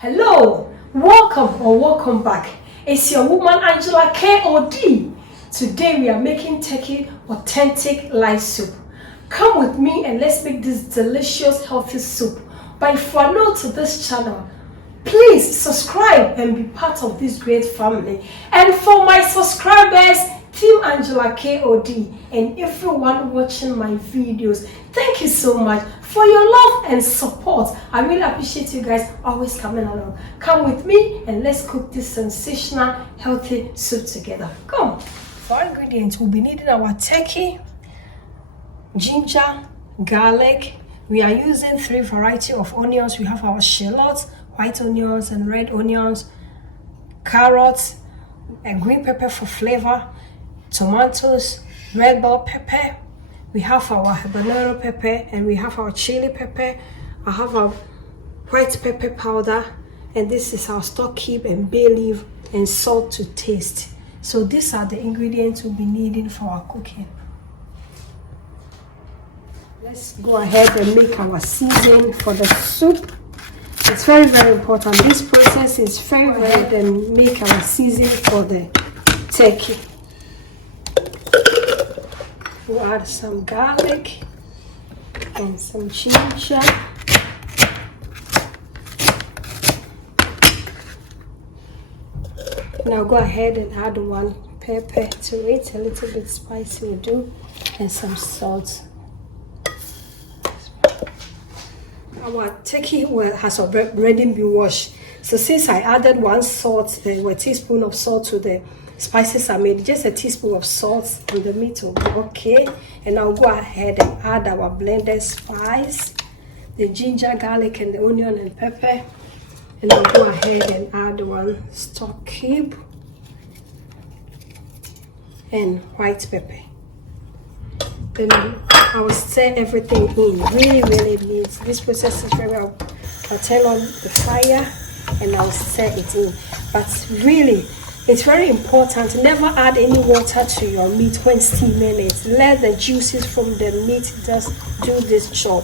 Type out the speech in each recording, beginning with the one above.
Hello, welcome back. It's your woman Angela KOD. Today we are making turkey authentic light soup. Come with me and let's make this delicious healthy soup. But if you are new to this channel, please subscribe and be part of this great family. And for my subscribers, Team Angela KOD, and everyone watching my videos, thank you so much for your love and support. I really appreciate you guys always coming along. Come with me and let's cook this sensational healthy soup together. Come. For our ingredients, we'll be needing our turkey, ginger, garlic. We are using 3 varieties of onions. We have our shallots, white onions and red onions, carrots, and green pepper for flavor, tomatoes, red bell pepper. We have our habanero pepper and we have our chili pepper. I have our white pepper powder, and this is our stock cube and bay leaf and salt to taste. So these are the ingredients we'll be needing for our cooking. Let's go ahead and make our seasoning for the soup. It's very important. This process is very and make our seasoning for the turkey. We'll add some garlic and some ginger. Now go ahead and add 1 pepper to it, a little bit spicy will do, and some salt. Our turkey has already been washed. So since I added 1 teaspoon of salt to the spices I made, just a teaspoon of salt and the meat will be okay. And I'll go ahead and add our blended spice, the ginger, garlic, and the onion and pepper. And I'll go ahead and add 1 stock cube and white pepper. Then I will stir everything in. Really neat. This process is very well. I'll turn on the fire and I'll stir it in. But really, it's very important. Never add any water to your meat when steaming it. Let the juices from the meat just do this job.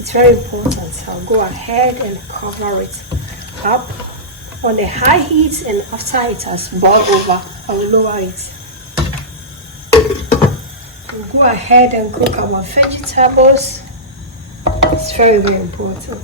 It's very important. I'll go ahead and cover it up on a high heat, and after it has boiled over, I will lower it. We'll go ahead and cook our vegetables. It's very important.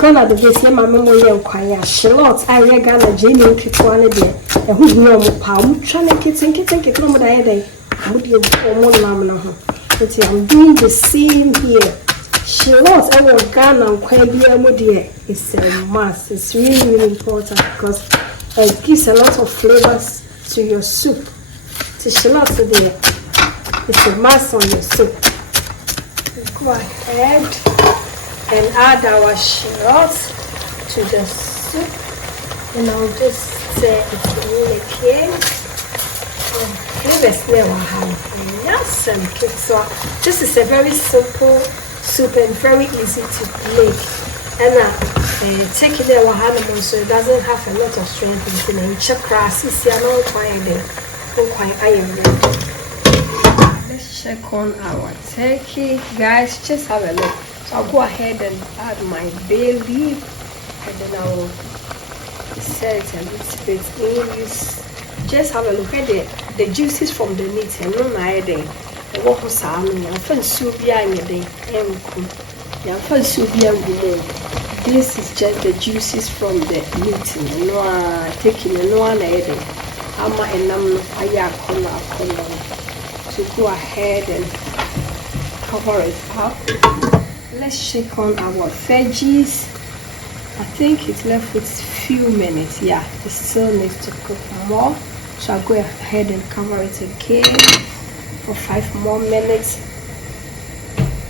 Gonna the base my memory and quiet. Shallot, I regan a Jamie Kitwane there. And who's no palm trying to get no more day. Would you one lamina? But I'm doing the same here. Shallot, I will Ghana and quite dear. It's a must. It's really important because it gives a lot of flavors to your soup. To shallot today, it's a must on your soup. Go ahead and add our shallots to the soup, and I'll just stir it in again. Yes, and so this is a very simple soup and very easy to make. And taking the wahala so it doesn't have a lot of strength in it. Let's check on our turkey, guys. Just have a look. So I'll go ahead and add my bay leaf, and then I will set it a little bit in. Just have a look at the juices from the meat. And no idea. What was happening? I'm from Subia in the day. I'm from Subia. This is just the juices from the meat. No, taking no one idea. I'm to go ahead and cover it up. Let's shake on our veggies. I think it's left with few minutes. Yeah, it still needs to cook more. So I'll go ahead and cover it again for 5 more minutes.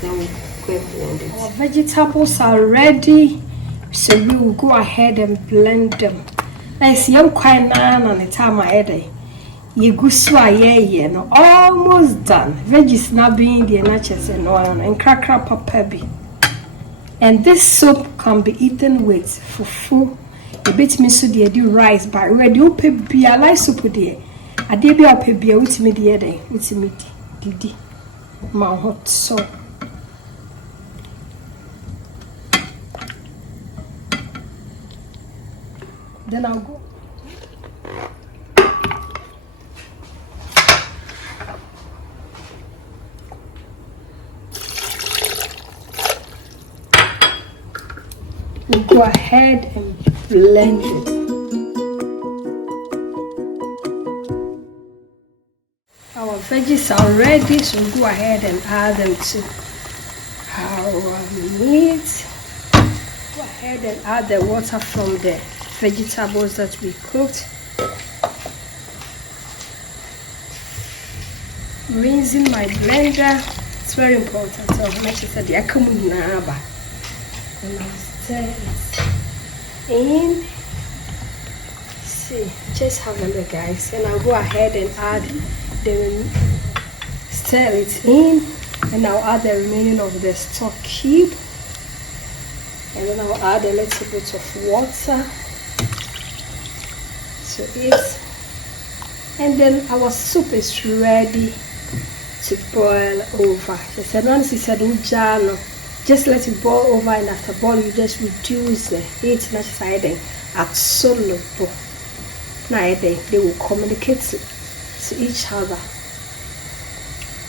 Then we'll go and blend it. Our vegetables are ready. So we will go ahead and blend them. Let's see, I'm quite on the time I had. You go yeah, no, almost done. Veggies not being the natures and oil and cracker pepper. And this soup can be eaten with fufu. A bit me so dear do rice, but ready you pay be a light soup dear. A dear be a pay be with me the other, with me didi. My hot so. Then I'll go. We'll go ahead and blend it. Our veggies are ready, so we'll go ahead and add them to our meat. Go ahead and add the water from the vegetables that we cooked. Rinsing my blender. It's very important. So like I said, and I'll stir it in. See, just have a look, guys, and I'll go ahead and add stir it in, and I'll add the remaining of the stock cube, and then I'll add a little bit of water to it, and then our soup is ready to boil over. She said, Nancy said, just let it boil over, and after boil, you just reduce the heat at solo. Now they will communicate to each other.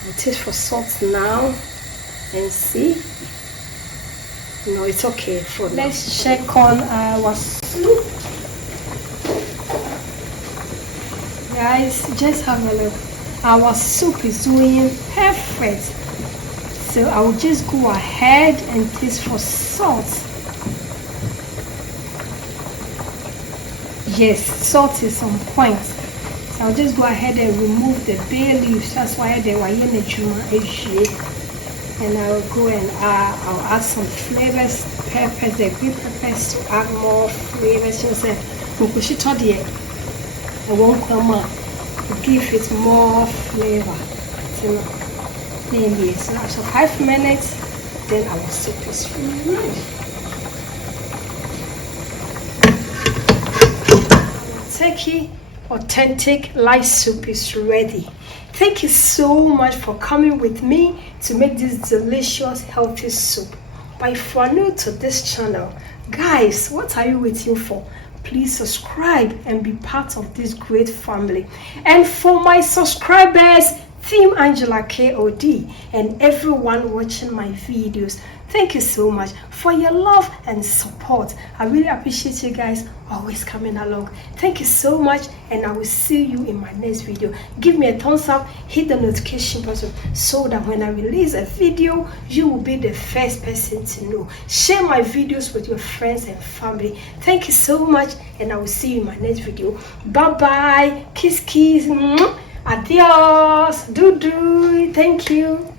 I'll taste for salt now and see. No, it's okay for now. Let's check on our soup. Guys, just have a look. Our soup is doing perfect. So I will just go ahead and taste for salt. Yes, salt is on point. So I'll just go ahead and remove the bay leaves. That's why they were in the juma. And I'll go and I'll add some flavors, peppers, the green peppers to add more flavors. Just I won't come up to give it more flavor. So after 5 minutes, then our soup is ready. Turkey authentic light soup is ready. Thank you so much for coming with me to make this delicious healthy soup. But if you are new to this channel, guys, what are you waiting for? Please subscribe and be part of this great family. And for my subscribers, Team Angela KOD, and everyone watching my videos, thank you so much for your love and support. I really appreciate you guys always coming along. Thank you so much, and I will see you in my next video. Give me a thumbs up, hit the notification button so that when I release a video, you will be the first person to know. Share my videos with your friends and family. Thank you so much, and I will see you in my next video. Bye bye. Kiss kiss. Adios. Do. Thank you.